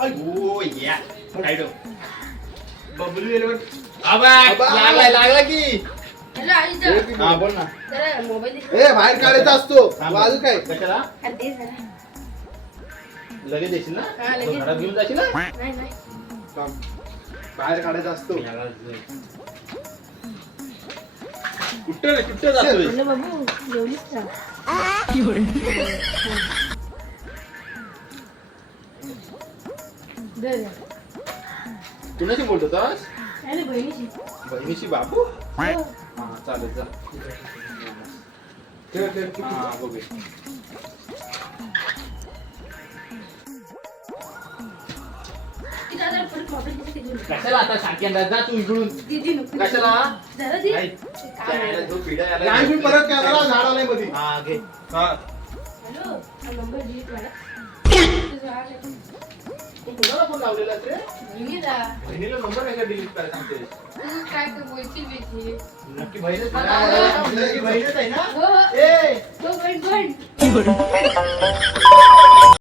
ओ या काय बबलू येलो आबा लागला की हॅलो आईचं हा बोल ना जरा मोबाईल ए बाहेर काढायचा असतो थांब. वाजू काय कशाला दे जरा लगेच देशील ना हा, लगेच. घरात घेऊन जाशील ना नाही नाही थांब. बाहेर काढायचा असतो कुठं जातोय म्हणलं बाबू जेवलीस का दे दे. कुणाशी बोलतो होतास काय नाही बहिणीची बहिणीशी बाबू हो. हा चालेल जा ठेव, ठेव, ठेव. हा बघू ती दादा परत मोबाईल दिसते घेऊन. कशाला आता सांगते जा तू इकडून दीदी नको. कशाला जरा दे. आई, काम आहे. त्याला जो पिढा आला काय मी परत कॅमेरा झाडाला मध्ये हा घे हा हॅलो हा नंबर डिलीट मला तुझं आलं का? तू कुणाला फोन लावलेला रे बहिणीला. बहिणीला नंबर कसा डिलीट करायला सांगतेस तू काय तर बोलशील बेटी. नक्की बहीणच हा, आहे ना? हा. नक्की बहीणच आहे ना हो हो. ए हो बहीण बहीण